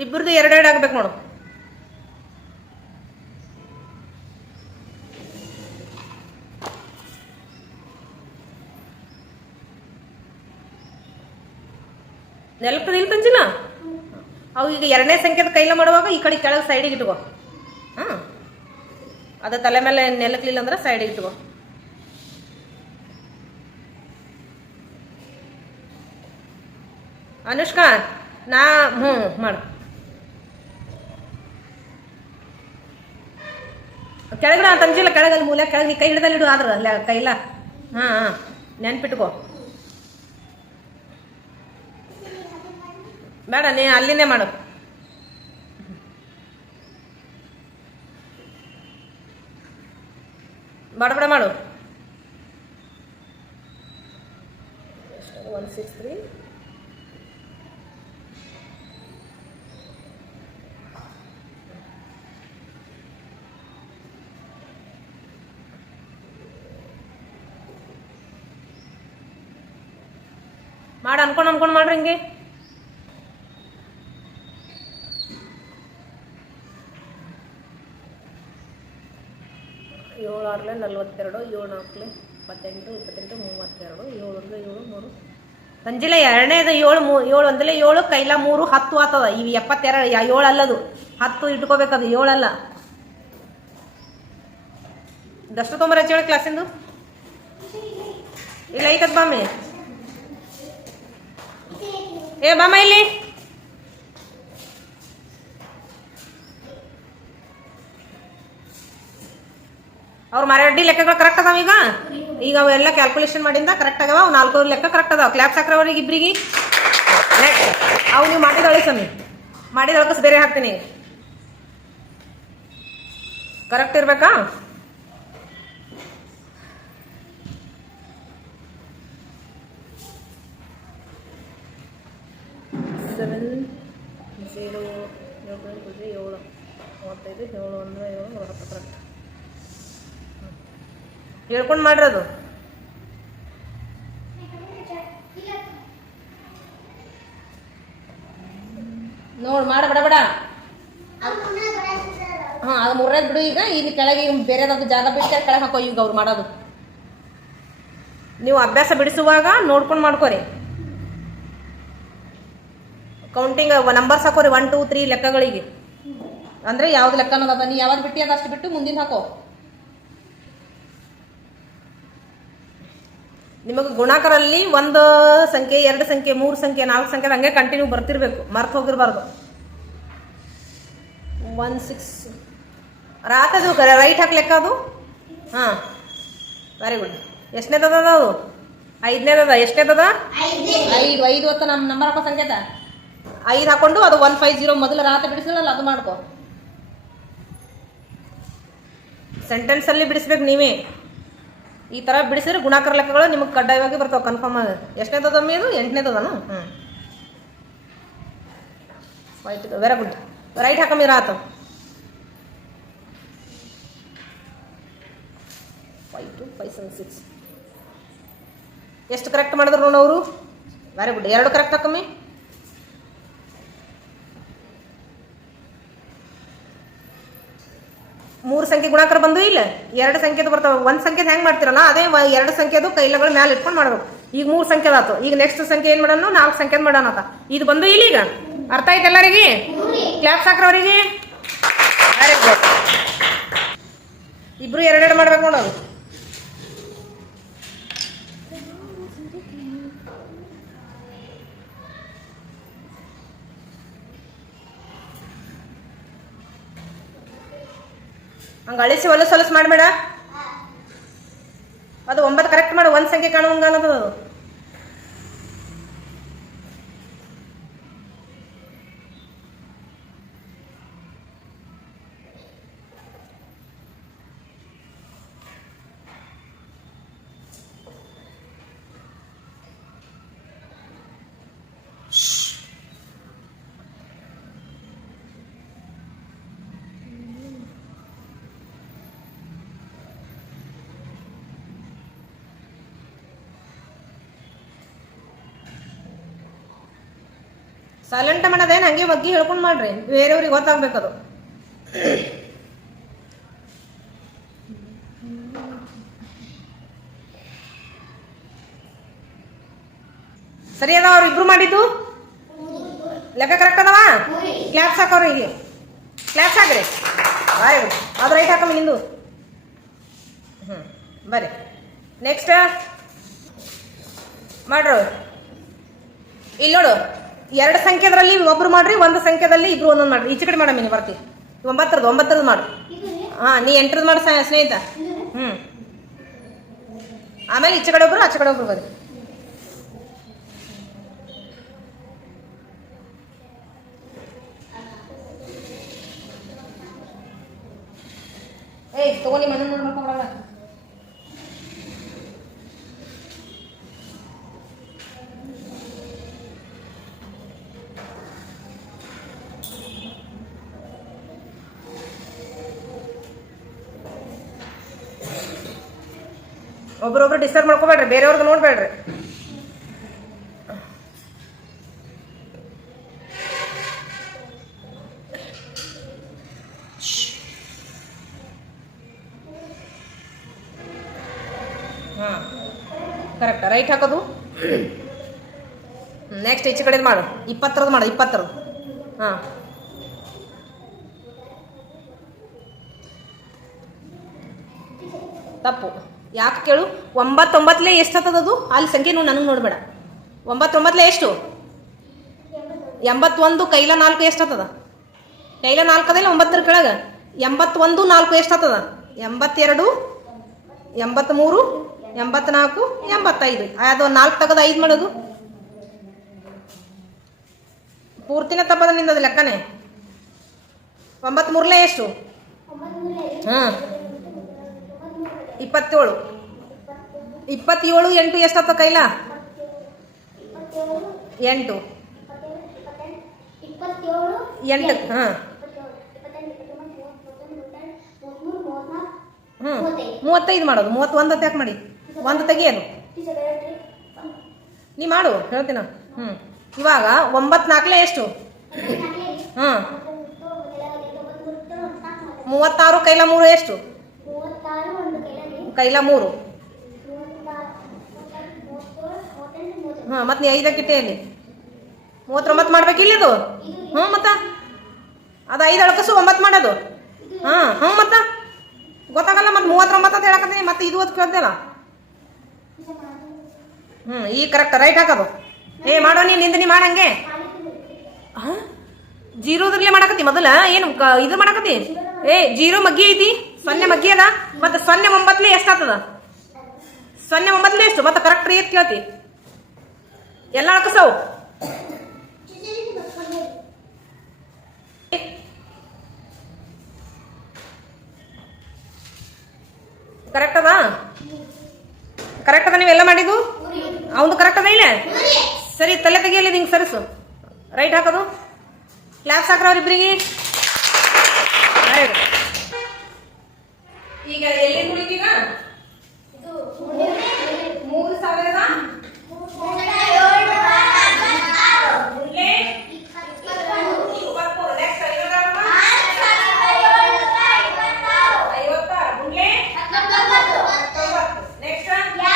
ಇಬ್ಬರದು ಎರಡೆರಡು ಆಗ್ಬೇಕು ನೋಡು. ನೆಲಕ್ಕೆ ನಿಲ್ ಪಂಚಿನ ಅವು ಈಗ ಎರಡನೇ ಸಂಖ್ಯೆದ ಕೈಲ ಮಾಡುವಾಗ ಈ ಕಡೆ ಕೆಳಗೆ ಸೈಡಿಗೆ ಇಟ್ಕೋ. ಹಾಂ. ಅದ ತಲೆ ಮೇಲೆ ನೆಲಕ್ಲಿಲ್ಲ ಅಂದ್ರೆ ಸೈಡಿಗೆ ಇಟ್ಕೋ. ಅನುಷ್ಕಾ, ನಾ ಹ್ಞೂ ಮಾಡು. ಕೆಳಗಡೆ ತಂಜಿಲ್ಲ ಕೆಳಗಲ್ಲಿ ಮೂಲೆ, ಕೆಳಗೆ ಕೈ ಹಿಡ್ದಲ್ಲಿಡು ಆದ್ರ ಅಲ್ಲ ಕೈಲ ಹಾಂ ಹಾಂ, ನೆನ್ಪಿಟ್ಕೋ. ಬೇಡ, ನೀ ಅಲ್ಲಿನೇ ಮಾಡು. ಬಡಬಡ ಮಾಡು. ಒನ್ ಸಿಕ್ಸ್ ತ್ರೀ ಮಾಡಿ ಅನ್ಕೊಂಡು ಅನ್ಕೊಂಡು ಮಾಡ್ರಿ ಹಿಂಗೆ. ಏಳು ಆರಲೆ ನಲ್ವತ್ತೆರಡು ಏಳು ನಾಲ್ಕಲೆ ಇಪ್ಪತ್ತೆಂಟು ಇಪ್ಪತ್ತೆಂಟು ಮೂವತ್ತೆರಡು ಏಳು ಒಂದು ಏಳು ಮೂರು. ಸಂಜಿಲ ಎರಡನೇದು ಏಳು ಮೂ ಏಳು ಅಂದಲೇ ಏಳು ಕೈಲ ಮೂರು ಹತ್ತು ಆತದ. ಇವು ಎಪ್ಪತ್ತೆರಡು ಏಳು ಅಲ್ಲದು ಹತ್ತು ಇಟ್ಕೋಬೇಕದು ಏಳಲ್ಲ. ದಷ್ಟು ತೊಂಬರ ಹೇಳಿ ಕ್ಲಾಸಿಂದು ಇಲ್ಲ ಐತದ ಬಾಮಿ. ಏ ಬಾಮ ಇಲ್ಲಿ. ಅವ್ರ ಮರಡ್ಡಿ ಲೆಕ್ಕಗಳು ಕರೆಕ್ಟ್ ಅದಾವ ಈಗ? ಈಗ ಅವೆಲ್ಲ ಕ್ಯಾಲ್ಕುಲೇಷನ್ ಮಾಡಿಂದ ಕರೆಕ್ಟ್ ಆಗವ, ಅವು ಲೆಕ್ಕ ಕರೆಕ್ಟ್ ಅದಾವ. ಕ್ಲಾಪ್ ಸಾಕ್ರ ಅವ್ರಿಗೆ ನೆಕ್ಸ್ಟ್ ಅವು ನೀವು ಮಾಡಿದ ಸಮಿ ಮಾಡಿದಳಕಸ್ ಬೇರೆ ಹಾಕ್ತೀನಿ. ಕರೆಕ್ಟ್ ಇರ್ಬೇಕಾ? ಸೆವೆನ್ ಝೀರೋ ಏಳು ಏಳು. ಮೂವತ್ತೈದು, ಏಳು ಒಂದು ಏಳು ನೂರತ್ತು ಕರೆಕ್ಟ್ ಹೇಳ್ಕೊಂಡು ಮಾಡ್ರಿ ಅದು. ನೋಡು ಮಾಡ, ಬಡ ಬಡ. ಹಾಂ ಅದು ಮೂರನೇದು ಬಿಡು ಈಗ. ಇಲ್ಲಿ ಕೆಳಗೆ ಈಗ ಬೇರೆದಾದ್ರು ಜಾಗ ಬಿಟ್ಟು ಕೆಳಗೆ ಹಾಕೋ ಈಗ ಅವ್ರು ಮಾಡೋದು. ನೀವು ಅಭ್ಯಾಸ ಬಿಡಿಸುವಾಗ ನೋಡ್ಕೊಂಡು ಮಾಡ್ಕೋರಿ. ಕೌಂಟಿಂಗ್ ನಂಬರ್ಸ್ ಹಾಕೋರಿ ಒನ್ ಟೂ ತ್ರೀ ಲೆಕ್ಕಗಳಿಗೆ. ಅಂದ್ರೆ ಯಾವ್ದು ಲೆಕ್ಕ ಅನ್ನೋದು ನೀ ಯಾವ್ದು ಬಿಟ್ಟಿ ಅದಷ್ಟು ಬಿಟ್ಟು ಮುಂದಿನ ಹಾಕೋ. ನಿಮಗೆ ಗುಣಾಕರಲ್ಲಿ ಒಂದು ಸಂಖ್ಯೆ ಎರಡು ಸಂಖ್ಯೆ ಮೂರು ಸಂಖ್ಯೆ ನಾಲ್ಕು ಸಂಖ್ಯೆ ಹಂಗೆ ಕಂಟಿನ್ಯೂ ಬರ್ತಿರ್ಬೇಕು. ಮರ್ತು ಹೋಗಿರ್ಬಾರ್ದು. ಒನ್ ಸಿಕ್ಸ್ ರಾತದು ರೈಟ್ ಹಾಕಿ ಲೆಕ್ಕ ಅದು? ಹಾಂ. ವೆರಿ ಗುಡ್ ಎಷ್ಟನೇದದ ಅದು? ಐದನೇದದ ಎಷ್ಟನೇದದ? ಐದು ಐದು ಹೊತ್ತು ನಮ್ಮ ನಂಬರ್ ಹಾಕೋ ಸಂಕೇತ ಐದು ಹಾಕೊಂಡು ಅದು ಒನ್ ಫೈವ್ ಜೀರೋ ಮೊದಲು ರಾತ ಬಿಡಿಸಿದ್ರಲ್ಲ ಅದು ಮಾಡ್ಕೋ. ಸೆಂಟೆನ್ಸ್ ಅಲ್ಲಿ ಬಿಡಿಸ್ಬೇಕು ನೀವೇ. ಈ ತರ ಬಿಡಿಸಿದ್ರೆ ಗುಣಾಕಾರ ಲೆಕ್ಕಗಳು ನಿಮಗೆ ಕಡ್ಡಾಯವಾಗಿ ಬರ್ತಾವೆ ಕನ್ಫರ್ಮ್ ಆಗಿ. ಎಷ್ಟನೇದಮ್ಮಿ ಇದು ಎಂಟನೇದನು ಹ್ಞೂ ವೈಟ್ ವೆರಿ ಗುಡ್ ರೈಟ್ ಹಾಕಮ್ಮಿ, ರಾತ. ಫೈವ್ ಟು ಫೈವ್ ಎಷ್ಟು ಕರೆಕ್ಟ್ ಮಾಡಿದ್ರು ನೋಡೋರು ವೆರಿ ಗುಡ್ ಎರಡು ಕರೆಕ್ಟ್ ಹಾಕಮ್ಮಿ? ಮೂರು ಸಂಖ್ಯೆ ಗುಣಾಕಾರ ಬಂದು ಇಲ್ಲ. ಎರಡು ಸಂಖ್ಯೆದು ಬರ್ತಾವೆ. ಒಂದು ಸಂಖ್ಯೆ ಹೆಂಗೆ ಮಾಡ್ತಿರಲ್ಲ, ಅದೇ ಎರಡು ಸಂಖ್ಯೆದು ಕೈಲಗಳ ಮ್ಯಾಲೆ ಇಟ್ಕೊಂಡು ಮಾಡ್ಬೇಕು. ಈಗ ಮೂರು ಸಂಖ್ಯೆ ಆತು. ಈಗ ನೆಕ್ಸ್ಟ್ ಸಂಖ್ಯೆ ಏನ್ ಮಾಡೋಣ ನಾಲ್ಕು ಸಂಖ್ಯೆ ಮಾಡೋಣ ಅಂತ ಇದು ಬಂದು ಇಲ್ಲೀಗ ಅರ್ಥ ಆಯ್ತು ಎಲ್ಲರಿಗೆ? ಕ್ಲಾಸ್ ಸಾಕ್ರವರಿಗೆ ವೆರಿ ಇಬ್ರು ಎರಡೆರಡು ಮಾಡ್ಬೇಕು ನೋಡೋದು ಹಂಗ ಅಳಿಸಿ ಹೊಲಸು ಹೊಲಸು ಮಾಡಬೇಡ. ಅದು ಒಂಬತ್ತು ಕರೆಕ್ಟ್ ಮಾಡು ಒಂದು ಸಂಖ್ಯೆ ಕಾಣುವಂಗ ಅನ್ನೋದು. ಸೈಲೆಂಟ್ ಮಾಡೋದೇನು ಹಂಗೆ ಬಗ್ಗೆ ಹೇಳ್ಕೊಂಡು ಮಾಡ್ರಿ. ಬೇರೆಯವ್ರಿಗೆ ಗೊತ್ತಾಗ್ಬೇಕದು ಸರಿ ಅದಾವ ಅವ್ರು ಇಬ್ರು ಮಾಡಿದ್ದು? ಲೆಕ್ಕ ಕರೆಕ್ಟ್ ಅದಾವ? ಕ್ಲಾಪ್ಸ್ ಹಾಕೋರು ಈಗ ಕ್ಲಾಪ್ಸ್ ಹಾಕ್ರಿ. ಬಾರಿ ಅದು ರೈಟ್ ಹಾಕಮ್ಮ ನಿಂದು ಹ್ಞೂ ಬರ್ರಿ. ನೆಕ್ಸ್ಟ್ ಮಾಡ್ರು. ಇಲ್ಲಿ ನೋಡು. ಎರಡು ಸಂಖ್ಯೆದ್ರಲ್ಲಿ ಒಬ್ರು ಮಾಡ್ರಿ, ಒಂದು ಸಂಖ್ಯೆದಲ್ಲಿ ಇಬ್ರು ಒಂದೊಂದು ಮಾಡ್ರಿ. ಈಚೆ ಕಡೆ ಮೇಡಮ್ ನೀನು ಬರ್ತಿ. ಒಂಬತ್ತರದ್ದು ಒಂಬತ್ತರದ್ದು ಮಾಡು. ಹಾ, ನೀ ಎಂಟ್ರದ್ದು ಮಾಡು ಸ್ನೇಹಿತ. ಹ್ಮ್. ಆಮೇಲೆ ಈಚೆ ಕಡೆ ಒಬ್ರು ಆಚೆ ಕಡೆ ಒಬ್ರು ಬರ್ರಿ. ಏಯ್, ತಗೋ ಮಣ್ಣು ನೋಡ್ಬೇಕು ಒಬ್ರೊಬ್ರು ಡಿಸ್ಟರ್ಬ್ ಮಾಡ್ಕೋಬೇಡ್ರಿ ಬೇರೆಯವ್ರದ್ದು ನೋಡ್ಬೇಡ್ರಿ. ಹಾಂ ಕರೆಕ್ಟ್ ರೈಟ್ ಹಾಕೋದು? ನೆಕ್ಸ್ಟ್ ಈಚೆ ಕಡೆದು ಮಾಡು. ಇಪ್ಪತ್ತರದ್ದು ಮಾಡು, ಇಪ್ಪತ್ತರದ್ದು. ಹಾಂ. ತಪ್ಪು. ಯಾಕೆ ಕೇಳು? ಒಂಬತ್ತೊಂಬತ್ತಲೇ ಹತ್ತದದು ಅಲ್ಲಿ ಸಂಖ್ಯೆ ನೀವು ನನಗೆ ನೋಡಬೇಡ. ಒಂಬತ್ತೊಂಬತ್ತಲೇ ಎಷ್ಟು? ಎಂಬತ್ತೊಂದು ಕೈಲ ನಾಲ್ಕು ಎಷ್ಟು ಹತ್ತದ ಕೈಲ ನಾಲ್ಕು ಅದಲ್ಲ ಒಂಬತ್ತರ ಕೆಳಗೆ? ಎಂಬತ್ತೊಂದು ನಾಲ್ಕು ಎಷ್ಟು ಹತ್ತದ ಎಂಬತ್ತೆರಡು ಎಂಬತ್ತ್ಮೂರು ಎಂಬತ್ನಾಲ್ಕು, ಎಂಬತ್ತೈದು. ಅದು ನಾಲ್ಕು ತೆಗೆದು ಐದು ಮಾಡೋದು. ಪೂರ್ತಿನ ತಪ್ಪದ ನಿಂದದ ಲೆಕ್ಕನೇ. ಒಂಬತ್ಮೂರಲೇ ಎಷ್ಟು? ಹಾಂ ಇಪ್ಪತ್ತೇಳು. ಇಪ್ಪತ್ತೇಳು, ಎಂಟು ಎಷ್ಟಾಗ್ತದೆ ಕೈಲ? ಎಂಟು. ಎಂಟು, ಹಾಂ. ಹ್ಞೂ ಮೂವತ್ತೈದು ಮಾಡೋದು. ಮೂವತ್ತೊಂದು ಯಾಕೆ ಮಾಡಿ? ಒಂದು ತೆಗಿಯೋದು. ನೀ ಮಾಡು, ಹೇಳ್ತೀನ. ಹ್ಞೂ ಇವಾಗ ಒಂಬತ್ನಾಲ್ಕಲೇ ಎಷ್ಟು? ಹ್ಞೂ ಮೂವತ್ತಾರು, ಕೈಲ ಮೂರು ಎಷ್ಟು? ಕೈಲ ಮೂರು ಮೂವತ್ತೆಂಟು ಮೂವತ್ತು ಹಾಂ, ಮತ್ತೆ ನೀ ಐದಕ್ಕೆ ಇಟ್ಟೆಯಲ್ಲಿ ಮೂವತ್ತೊಂಬತ್ತು ಮಾಡ್ಬೇಕಿಲ್ಲ ಇದು ಹ್ಞೂ ಮತ್ತ? ಅದು ಐದು ಅಳಕಸು ಒಂಬತ್ತು ಮಾಡೋದು. ಹಾಂ ಹ್ಞೂ ಮತ್ತ? ಗೊತ್ತಾಗಲ್ಲ ಮತ್ತೆ ಮೂವತ್ತೊಂಬತ್ತು ಅಂತ ಹೇಳಕತ್ತೀನಿ, ಮತ್ತೆ ಇದು ಓದ್ ಕೇಳ್ದಲ್ಲ ಹ್ಞೂ ಈ ಕರೆಕ್ಟ್ ರೈಟ್ ಹಾಕೋದು. ಏ, ಮಾಡೋ ನೀನು, ನಿಂದ, ನೀ ಮಾಡಂಗೆ ಹಾಂ ಜೀರೋದ್ರಲ್ಲೇ ಮಾಡಕತ್ತಿ ಮೊದಲ? ಏನು ಇದು ಮಾಡಕತ್ತಿ? ಏ, ಜೀರೋ ಮಗ್ಗಿ ಐತಿ? ಸೊನ್ನೆ ಮಗ್ಗಿ ಅದ? ಮತ್ತೆ ಸೊನ್ನೆ ಒಂಬತ್ತಲೇ ಎಷ್ಟಾಗ್ತದ ಸೊನ್ನೆ ಒಂಬತ್ತಲೇ ಎಷ್ಟು? ಮತ್ತೆ ಕರೆಕ್ಟ್ ಏತ್ ಕೇಳ್ತಿ. ಎಲ್ಲ ಅಳಕಸವು ಕರೆಕ್ಟ್ ಅದ? ಕರೆಕ್ಟ್ ಅದ ನೀವೆಲ್ಲ ಮಾಡಿದ್ದು? ಅವನು ಕರೆಕ್ಟ್ ಅದ ಇಲ್ಲ? ಸರಿ, ತಲೆ ತೆಗಿಯಲ್ಲಿ ಹಿಂಗೆ ಸರಿಸು. ರೈಟ್ ಹಾಕೋದು. ಕ್ಲಾಸ್ ಹಾಕ್ರ ಅವ್ರಿಬ್ರಿಗೆ ಈಗ ಎಲ್ಲಿ ಕುಳಿತೀಗ ಮೂರು ಸಾವಿರದ ಮೂರ್ಲೆ ಇಪ್ಪತ್ಮೂರು ನೆಕ್ಸ್ಟ್ ಐವತ್ತಾರಮ್ಮ ಐವತ್ತಾರು ಮೂರ್ಲೆ ಹತ್ತೊಂಬತ್ತು ನೆಕ್ಸ್ಟ್ ಅಲ್ಲಿ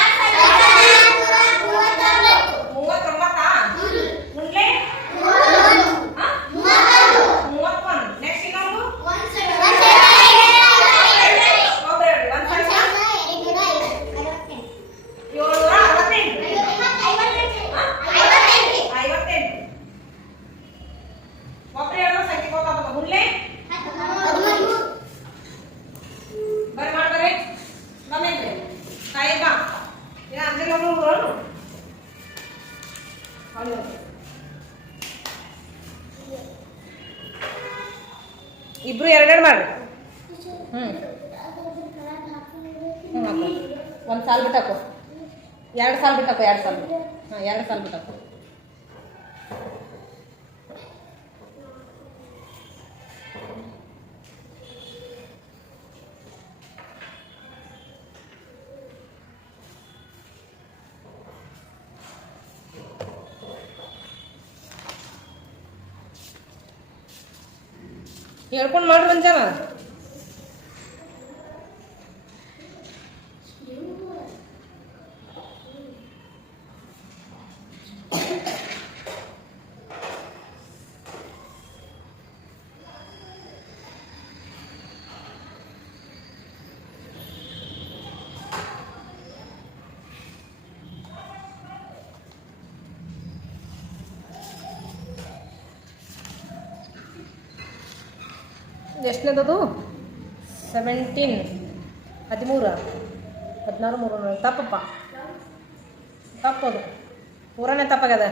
ಇಬ್ರು ಎರಡೆರಡು ಮಾಡ್ರಿ ಹ್ಞೂ ಹ್ಞೂ ಹಾಕು ಒಂದು ಸಾಲು ಬಿಟ್ಟು ಹಾಕು ಎರಡು ಸಾಲು ಬಿಟ್ಟು ಹಾಕು ಎರಡು ಸಾಲು ಬಿಟ್ಟು ಹಾಂ ಎರಡು ಸಾಲು ಬಿಟ್ಟು ಹಾಕು ಹೇಳ್ಕೊಂಡು ಮಾಡ್ರಿ ಮಂಜಾನ ಎಷ್ಟನೇದದು? ಸೆವೆಂಟೀನ್ ಹದಿಮೂರು. ಹದಿನಾರು ಮೂರು. ತಪ್ಪಪ್ಪ. ತಪ್ಪದು. ಮೂರನೇ ತಪ್ಪಾಗ್ಯದ.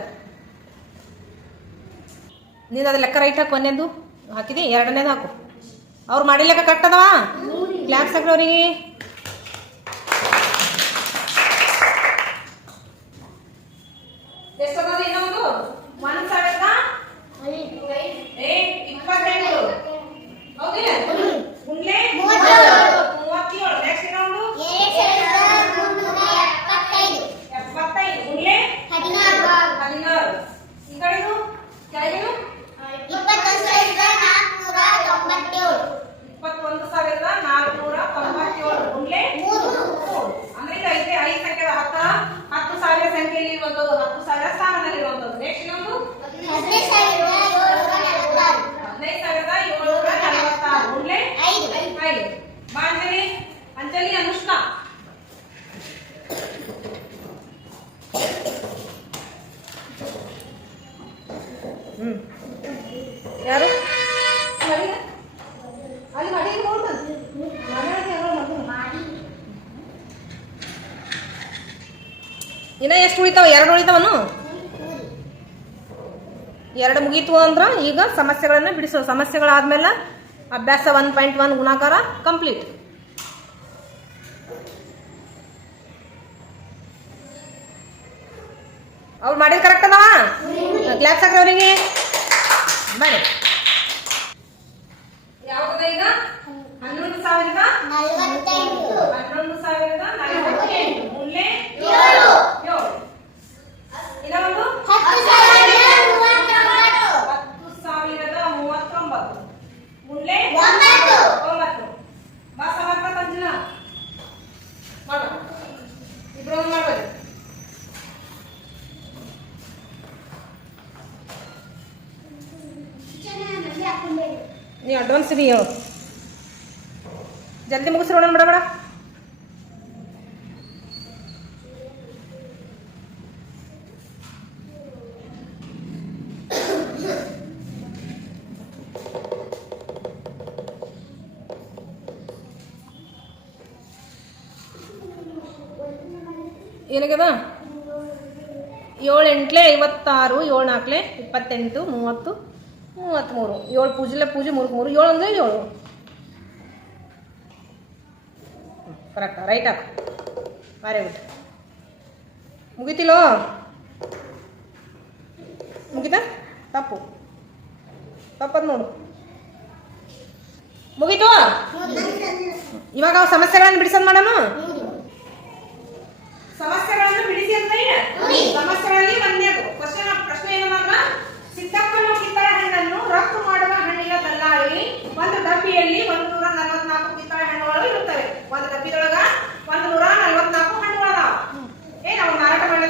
ನೀನು ಅದು ಲೆಕ್ಕ ರೈಟ್ ಹಾಕು ಒಂದೇದು? ಹಾಕಿದಿ? ಎರಡನೇದು ಹಾಕು. ಅವ್ರು ಮಾಡಿ ಲೆಕ್ಕ ಕಟ್ಟದವಾ? ಕ್ಲಾಸ್ ಹಾಕ್ರಿ ಅವ್ರಿಗೆ ಎಷ್ಟದ ಇನ್ನೊಂದು ಒಂದು ಸಾವಿರದ ಏ ಇಪ್ಪತ್ತೆಂಟು ಹೌದಿಲ್ಲ ಗುಂಡ್ಲೆ ಮೂವತ್ತೇಳು. ಮೂವತ್ತೇಳು ನೆಕ್ಸ್ಟ್ ಇನ್ನೊಂದು ಎಪ್ಪತ್ತೈದು ಗುಂಡ್ಲೆ ಹದಿನಾರು ಈ ಕಡೆದು ಕೆಳಗಿದು ಇಪ್ಪತ್ತೊಂದು ಸಾವಿರದ ನಾಲ್ಕುನೂರ ತೊಂಬತ್ತೇಳು ಗುಂಡ್ಲೆ ಮೂರು. ಮೂರು. ಅಂದ್ರೆ ಇದು ಐತೆ ಐದು ಸಂಖ್ಯೆದ ಹತ್ತ ಹತ್ತು ಸಾವಿರ ಸಂಖ್ಯೆಯಲ್ಲಿ ಇರುವಂತದ್ದು ಹತ್ತು ಸಾವಿರ ಸ್ಥಾನದಲ್ಲಿ ಇರುವಂತದ್ದು ನೆಕ್ಸ್ಟ್ ಇನ್ನೊಂದು ಹದಿನೈದು ಸಾವಿರದ ಏಳ್ನೂರ ನಲವತ್ತಾರು ಗುಂಡ್ಲೆ ಐದು. ಐದು ಬಾ ಅಂಜಲಿ ಅಂಜಲಿ ಅನುಷ್ಕಾ ಹ್ಮ್ ಯಾರು ಮಡಿಗ? ಅಲ್ಲಿ ಮಡಿಗೆ ನೋಡು. ಮನೆಯೊಳಗೆ ಏನೋ ಮಾಡ್ತೀನಿ. ಇನ್ನ ಎಷ್ಟು ಉಳಿತಾವ ಎರಡು ಉಳಿದವನು? ಎರಡು ಮುಗೀತು ಅಂದ್ರೆ ಈಗ ಸಮಸ್ಯೆಗಳನ್ನ ಬಿಡಿಸೋ. ಸಮಸ್ಯೆಗಳಾದ್ಮೇಲೆ ಅಭ್ಯಾಸ ಒನ್ ಪಾಯಿಂಟ್ ಒನ್ ಗುಣಾಕಾರ ಕಂಪ್ಲೀಟ್ ಅವ್ರು ಮಾಡಿದ ಕರೆಕ್ಟ್ ಅದಾವ? ಕ್ಲಾಸ್ ಹಾಕ್ರಿ ಅವರಿಗೆ. ಮಾಡಿ ಯಾವ್ದದ ಈಗ? ಹನ್ನೊಂದು ಸಾವಿರದ? ಹನ್ನೊಂದು ಸಾವಿರದ ನಲವತ್ತೆಂಟು ಏನಾಗ್ಯದ? ಏಳು ಐವತ್ತಾರು ಏಳು ನಾಲ್ಕಲೆ ಇಪ್ಪತ್ತೆಂಟು, ಮೂವತ್ತು ಮೂವತ್ತ್ಮೂರು ಏಳು ಪೂಜೆಲೆ ಪೂಜೆ ಮೂರಕ್ಕೆ ಮೂರು. ಏಳು ಅಂದರೆ ಏಳು. ಕರೆಕ್ಟ್ ರೈಟ್ ಹಾಕು. ಬಾರಿ ಬಿಟ್ಟು. ಮುಗಿತಿಲೋ ಮುಗಿತಾ? ತಪ್ಪು. ತಪ್ಪದು ನೋಡು. ಮುಗೀತು? ಇವಾಗ ಸಮಸ್ಯೆಗಳನ್ನು ಬಿಡಿಸೋದು ಮಾಡೋಣ ಸಮಸ್ಯೆಗಳನ್ನು ಬಿಡಿಸಿ ಅಂತ ಸಮಸ್ಯೆಗಳಲ್ಲಿ ಒಂದೇದು ಕ್ವಶನ್ ಪ್ರಶ್ನೆ ಏನಂದ್ರ ಸಿದ್ದಪ್ಪನ ಕಿತ್ತಳೆ ಹಣ್ಣನ್ನು ರಫ್ತು ಮಾಡುವ ಹಣ್ಣಿನ ದಲ್ಲಾಳಿ. ಒಂದು ಡಬ್ಬಿಯಲ್ಲಿ ಒಂದು ನೂರ ನಲವತ್ನಾಲ್ಕು ಕಿತ್ತಳೆ ಹಣ್ಣುಗಳು ಇರುತ್ತವೆ. ಒಂದು ಡಬ್ಬಿದೊಳಗ ಒಂದು ನೂರ ನಲವತ್ನಾಲ್ಕು ಹಣ್ಣುಗಳು ಅದಾವ ಏ ನಾವು ಮಾರಾಟ ಮಾಡಿರ್ತಾನ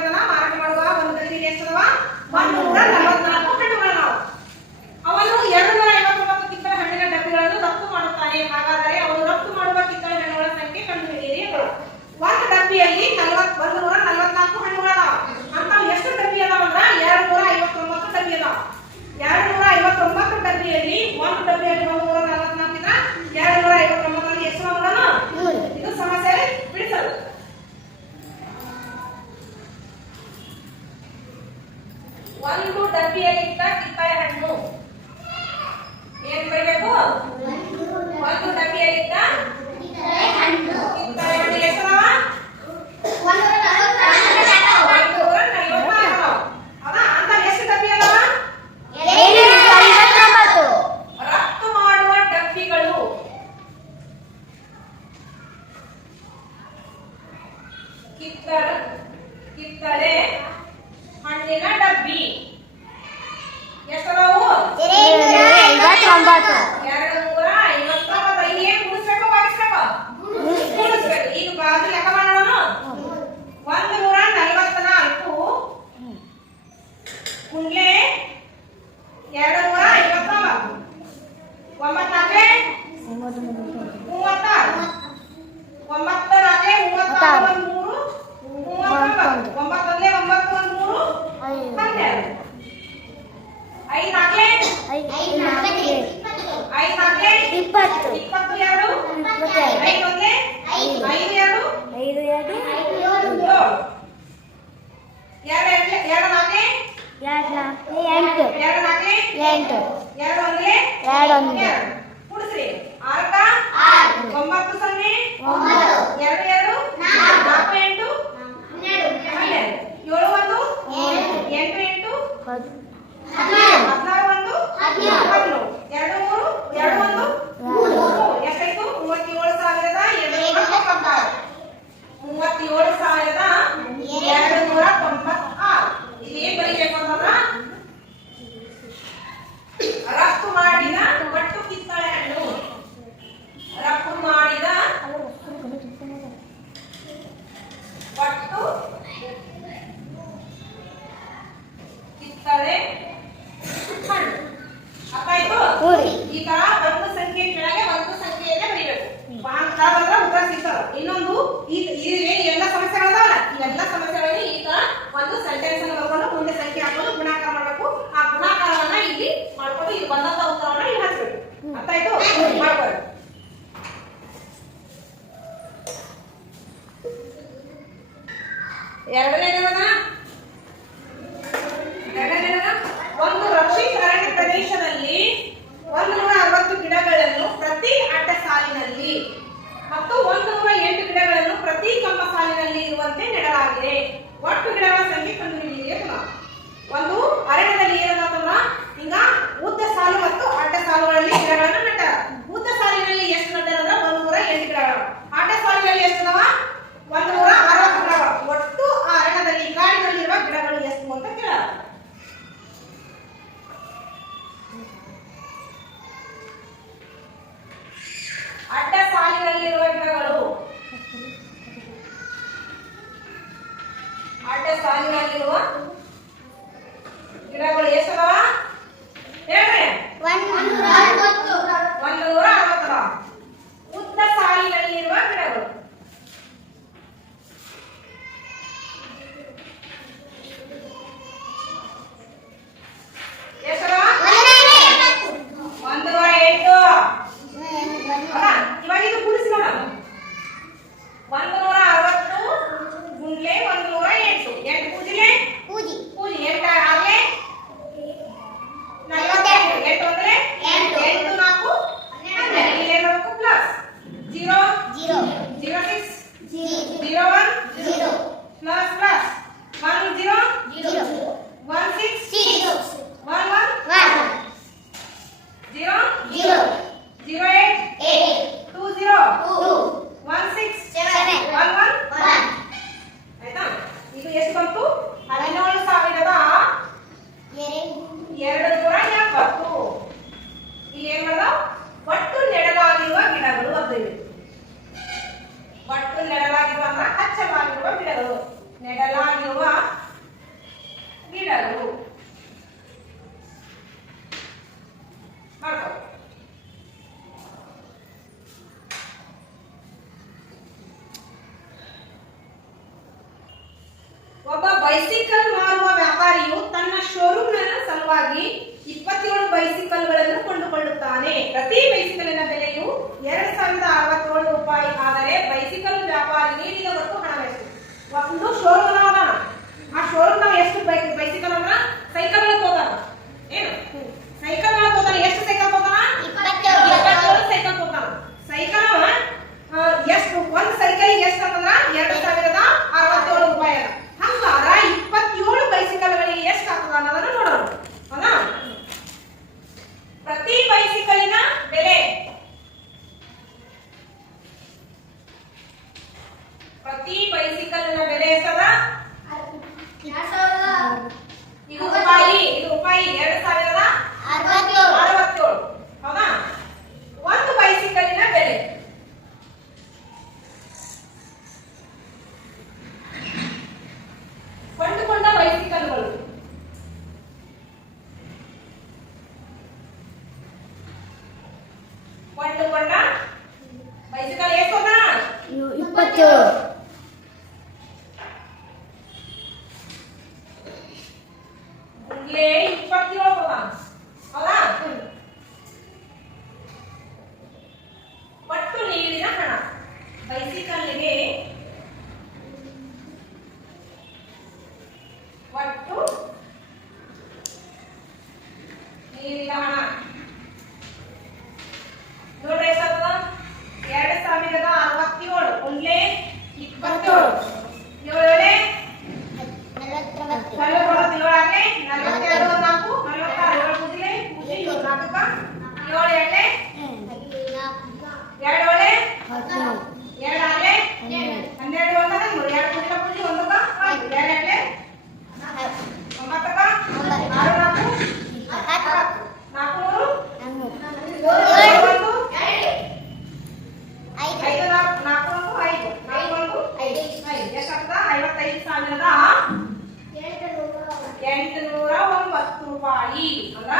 ರೂಪಾಯಿ ಅಲ್ಲ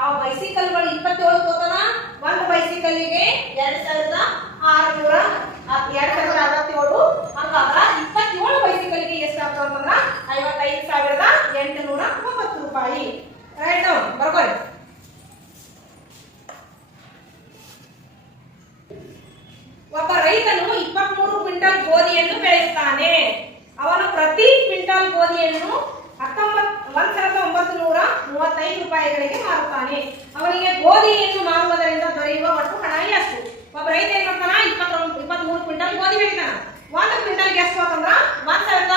ಆ ಬೈಸಿಕಲ್ಗಳು ಇಪ್ಪತ್ತೇಳು ಕೋತನ ಒಂದು ಬೈಸಿಕಲ್ಗೆ ಎರಡ್ ಸಾವಿರದ ಆರ್ನೂರ ಎರಡ್ ಸಾವಿರದ ಅರವತ್ತೇಳು. ಹಂಗಾದ್ರ ಇಪ್ಪತ್ತೇಳು ಬೈಸಿಕಲ್ಗೆ ಎಷ್ಟಾಗ್ತದೆ ಅಂತಂದ್ರ ಐವತ್ತೈದು ಸಾವಿರದ ಎಂಟುನೂರ ಒಂಬತ್ತು ರೂಪಾಯಿ. ರೈಟ್ ಬರ್ಬೋದು ಒಬ್ಬ ರೈತನು ಇಪ್ಪತ್ಮೂರು ಕ್ವಿಂಟಲ್ ಗೋಧಿಯನ್ನು ಬೆಳೆಸ್ತಾನೆ. ಅವನು ಪ್ರತಿ ಕ್ವಿಂಟಲ್ ಗೋಧಿಯನ್ನು ಹತ್ತೊಂಬತ್ತು ಒಂದ್ ಸಾವಿರದ ಒಂಬತ್ತು ನೂರ ಮೂವತ್ತೈದು ರೂಪಾಯಿಗಳಿಗೆ ಮಾರುತ್ತಾನೆ. ಅವನಿಗೆ ಗೋಧಿಯನ್ನು ಮಾರುವುದರಿಂದ ದೊರೆಯುವ ಒಟ್ಟು ಹಣ ಎಷ್ಟು? ಒಬ್ಬ ರೈತ ಏನ್ ಮಾಡ್ತಾನ? ಇಪ್ಪತ್ತೊಂದು, ಇಪ್ಪತ್ಮೂರು ಕ್ವಿಂಟಲ್ ಗೋಧಿ ಬೆಳಿತಾನ. ಒಂದು ಕ್ವಿಂಟಲ್ ಎಷ್ಟು ಅಂತಂದ್ರ ಒಂದ್ ಸಾವಿರದ